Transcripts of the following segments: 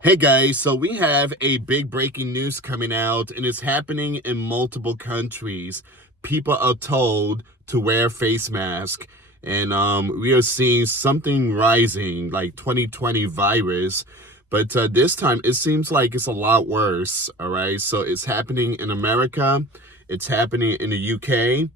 Hey guys, so we have a big breaking news coming out, and it's happening in multiple countries. People are told to wear face mask, and we are seeing something rising, like 2020 virus, but this time it seems like it's a lot worse. All right, so it's happening in America, it's happening in the UK,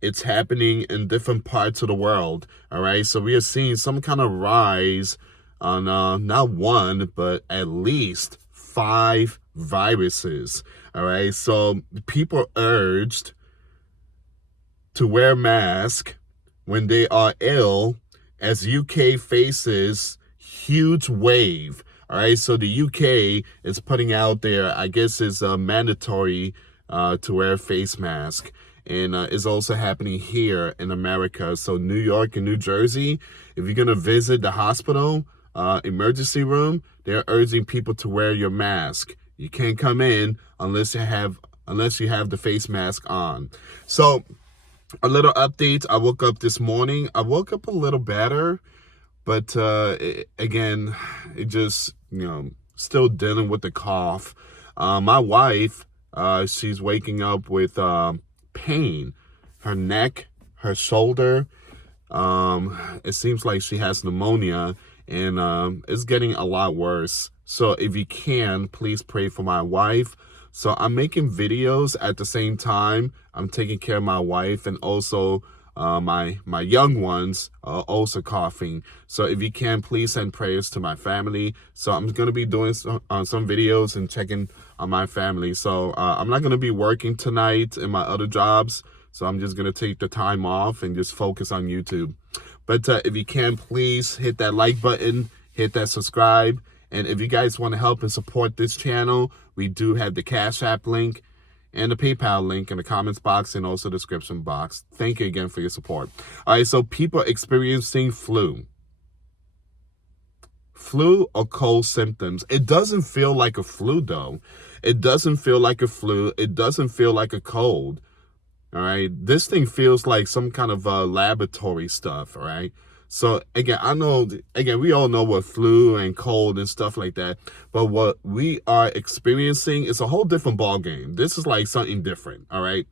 it's happening in different parts of the world. All right, so we are seeing some kind of rise on not one, but at least 5 viruses. All right, so people are urged to wear masks when they are ill, as UK faces huge wave. All right, so the UK is putting out there, I guess it's mandatory to wear a face mask. And it's also happening here in America. So New York and New Jersey, if you're going to visit the hospital emergency room, they're urging people to wear your mask. You can't come in unless you have the face mask on. So a little update. I woke up this morning. I woke up a little better, but again, it just, still dealing with the cough. My wife, she's waking up with pain. Her neck, her shoulder. It seems like she has pneumonia, and it's getting a lot worse. So if you can, please pray for my wife. So I'm making videos at the same time. I'm taking care of my wife, and also my young ones are also coughing. So if you can, please send prayers to my family. So I'm going to be doing some videos and checking on my family. So I'm not going to be working tonight in my other jobs. So I'm just going to take the time off and just focus on YouTube. But if you can, please hit that like button, hit that subscribe. And if you guys want to help and support this channel, we do have the Cash App link and the PayPal link in the comments box and also the description box. Thank you again for your support. All right, so people experiencing flu or cold symptoms. It doesn't feel like a flu, though. It doesn't feel like a flu. It doesn't feel like a cold. All right, this thing feels like some kind of laboratory stuff. All right, so again, we all know what flu and cold and stuff like that, but what we are experiencing is a whole different ball game. This is like something different. All right,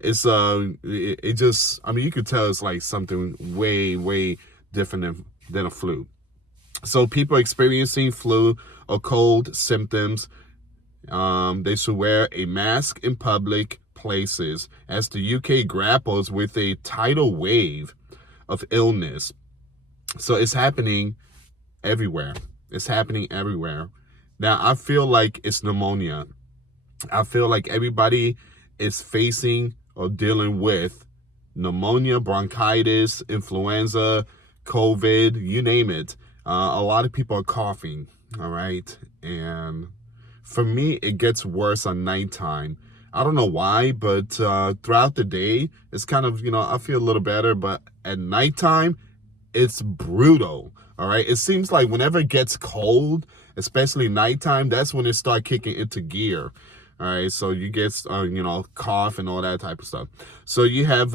it's it just, you could tell it's like something way different than a flu. So people experiencing flu or cold symptoms, they should wear a mask in public places as the UK grapples with a tidal wave of illness. So it's happening everywhere. It's happening everywhere. Now, I feel like it's pneumonia. I feel like everybody is facing or dealing with pneumonia, bronchitis, influenza, COVID, you name it. A lot of people are coughing, all right? And for me, it gets worse on nighttime. I don't know why, but throughout the day, it's kind of, I feel a little better. But at nighttime, it's brutal, all right? It seems like whenever it gets cold, especially nighttime, that's when it starts kicking into gear. All right, so you get, cough and all that type of stuff. So you have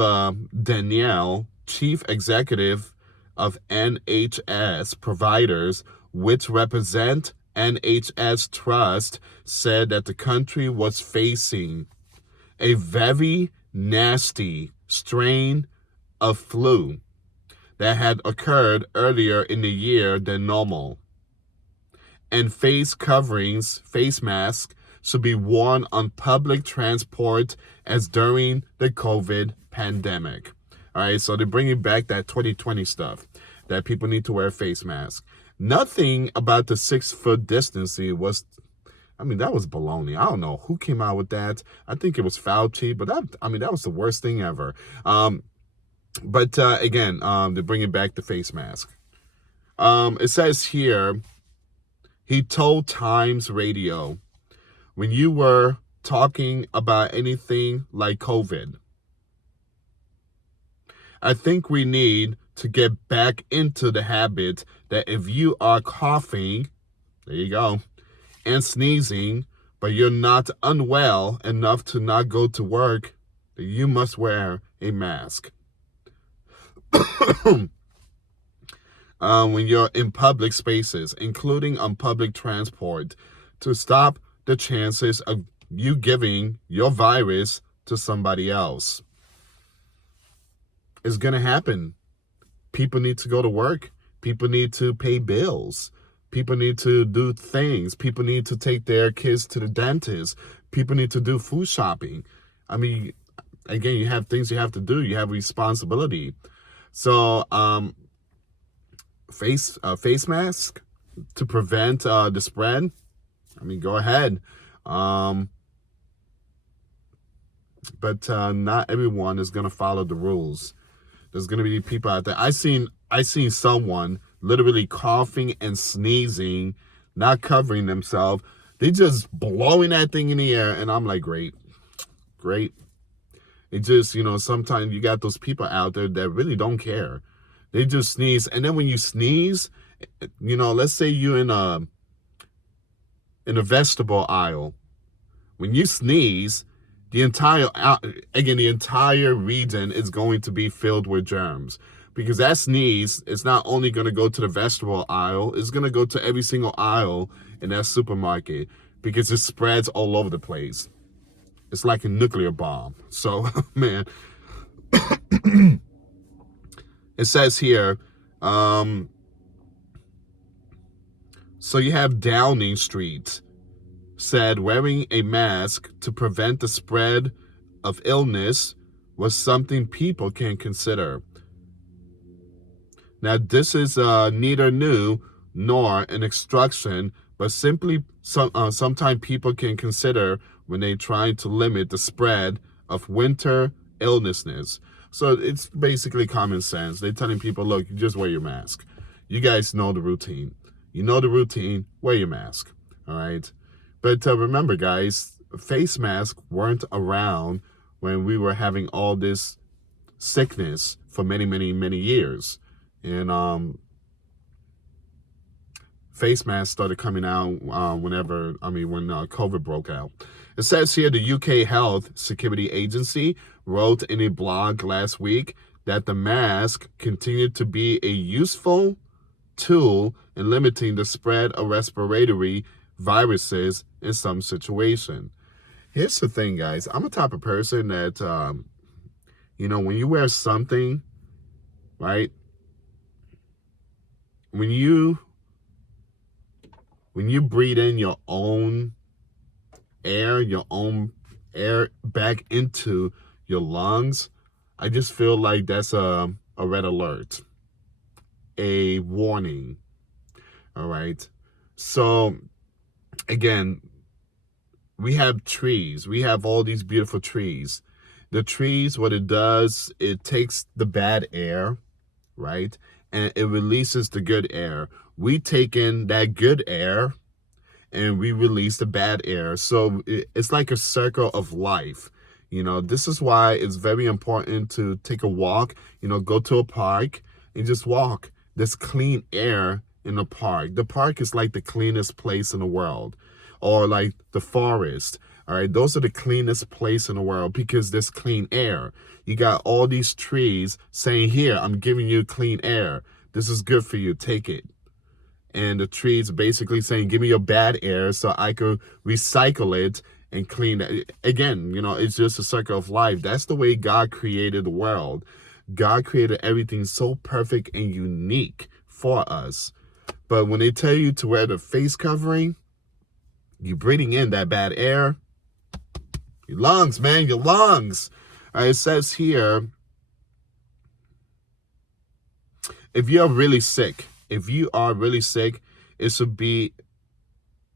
Danielle, Chief Executive of NHS Providers, which represent NHS Trust, said that the country was facing a very nasty strain of flu that had occurred earlier in the year than normal. And face masks, should be worn on public transport as during the COVID pandemic. All right, so they're bringing back that 2020 stuff that people need to wear a face mask. Nothing about the 6-foot distancing was, that was baloney. I don't know who came out with that. I think it was Fauci, but that was the worst thing ever. But again, they're bringing back the face mask. It says here, he told Times Radio, when you were talking about anything like COVID, I think we need to get back into the habit that if you are coughing, there you go, and sneezing, but you're not unwell enough to not go to work, you must wear a mask. when you're in public spaces, including on public transport, to stop the chances of you giving your virus to somebody else. It's going to happen. People need to go to work. People need to pay bills. People need to do things. People need to take their kids to the dentist. People need to do food shopping. I mean, again, you have things you have to do. You have responsibility. So, face mask to prevent the spread. I mean, go ahead. But not everyone is going to follow the rules. There's going to be people out there. I seen someone literally coughing and sneezing, not covering themselves. They just blowing that thing in the air, and I'm like, great. It just, sometimes you got those people out there that really don't care. They just sneeze, and then when you sneeze, let's say you're in a vegetable aisle. When you sneeze, the entire region is going to be filled with germs, because that sneeze is not only going to go to the vegetable aisle, it's going to go to every single aisle in that supermarket, because it spreads all over the place. It's like a nuclear bomb. So, man, it says here, so you have Downing Street said wearing a mask to prevent the spread of illness was something people can consider. Now, this is neither new nor an instruction, but simply sometimes people can consider when they're trying to limit the spread of winter illnesses. So it's basically common sense. They're telling people, look, you just wear your mask. You guys know the routine. Wear your mask. All right. But remember, guys, face masks weren't around when we were having all this sickness for many, many, many years. And face masks started coming out when COVID broke out. It says here the UK Health Security Agency wrote in a blog last week that the mask continued to be a useful tool in limiting the spread of respiratory viruses in some situation. Here's the thing, guys. I'm a type of person that, when you wear something, right? When you breathe in your own air back into your lungs, I just feel like that's a red alert, a warning. All right. So, again, we have trees. We have all these beautiful trees. The trees, what it does, it takes the bad air, right? And it releases the good air. We take in that good air and we release the bad air. So it's like a circle of life. This is why it's very important to take a walk, go to a park and just walk. There's clean air in the park. The park is like the cleanest place in the world, or like the forest. All right, those are the cleanest place in the world because there's clean air. You got all these trees saying, here, I'm giving you clean air. This is good for you. Take it. And the trees basically saying, give me your bad air so I could recycle it and clean it. Again, it's just a circle of life. That's the way God created the world. God created everything so perfect and unique for us. But when they tell you to wear the face covering, you're breathing in that bad air. Your lungs, man, your lungs. All right, it says here, if you are really sick, it should be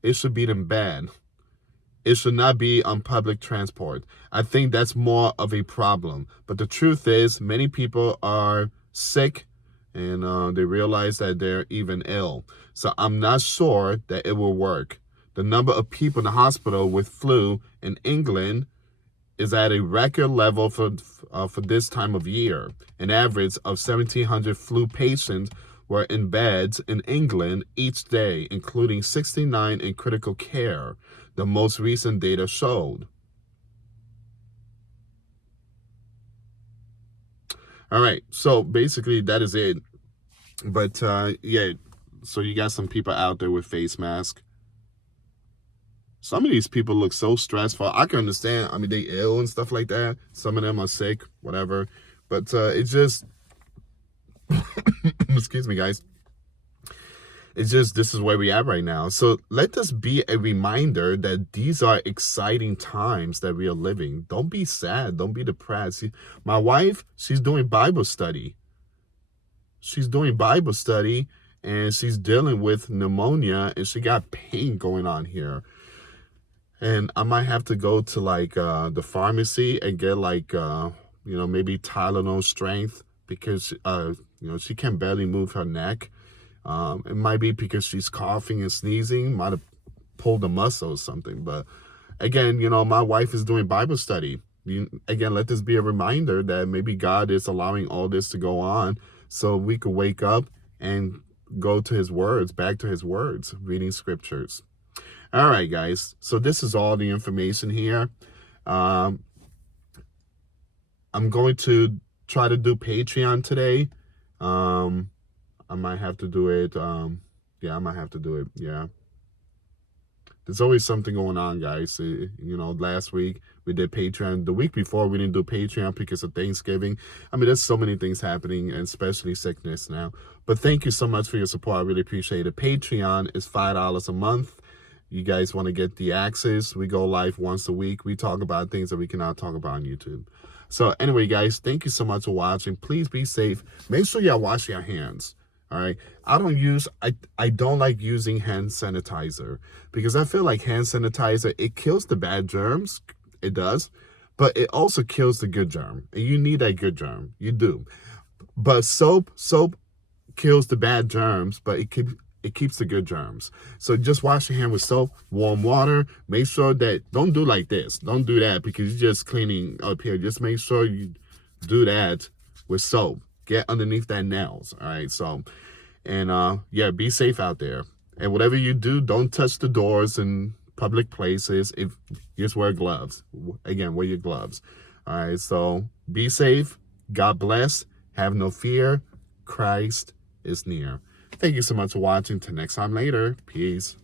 in bed. It should not be on public transport. I think that's more of a problem. But the truth is, many people are sick and they realize that they're even ill. So I'm not sure that it will work. The number of people in the hospital with flu in England is at a record level for this time of year. An average of 1,700 flu patients were in beds in England each day, including 69 in critical care, the most recent data showed. All right, so basically that is it. But yeah, so you got some people out there with face masks. Some of these people look so stressful. I can understand. I mean, they ill and stuff like that. Some of them are sick, whatever. But it's just, excuse me, guys. It's just, this is where we at right now. So let this be a reminder that these are exciting times that we are living. Don't be sad. Don't be depressed. My wife, she's doing Bible study. She's doing Bible study and she's dealing with pneumonia and she got pain going on here. And I might have to go to like the pharmacy and get like, maybe Tylenol strength because, she can barely move her neck. It might be because she's coughing and sneezing, might have pulled a muscle or something. But again, my wife is doing Bible study. Again, let this be a reminder that maybe God is allowing all this to go on so we could wake up and go to his words, back to his words, reading scriptures. All right, guys. So this is all the information here. I'm going to try to do Patreon today. I might have to do it. I might have to do it. Yeah. There's always something going on, guys. Last week we did Patreon. The week before we didn't do Patreon because of Thanksgiving. I mean, there's so many things happening, and especially sickness now. But thank you so much for your support. I really appreciate it. Patreon is $5 a month. You guys want to get the access. We go live once a week. We talk about things that we cannot talk about on YouTube. So anyway, guys, thank you so much for watching. Please be safe. Make sure y'all wash your hands. All right. I don't like using hand sanitizer because I feel like hand sanitizer, it kills the bad germs. It does. But it also kills the good germ. And you need that good germ. You do. But soap kills the bad germs, but it keeps the good germs. So just wash your hand with soap, warm water. Make sure that, don't do like this. Don't do that because you're just cleaning up here. Just make sure you do that with soap. Get underneath that nails. All right. So, and be safe out there. And whatever you do, don't touch the doors in public places. Just wear gloves. Again, wear your gloves. All right. So be safe. God bless. Have no fear. Christ is near. Thank you so much for watching. Till next time later. Peace.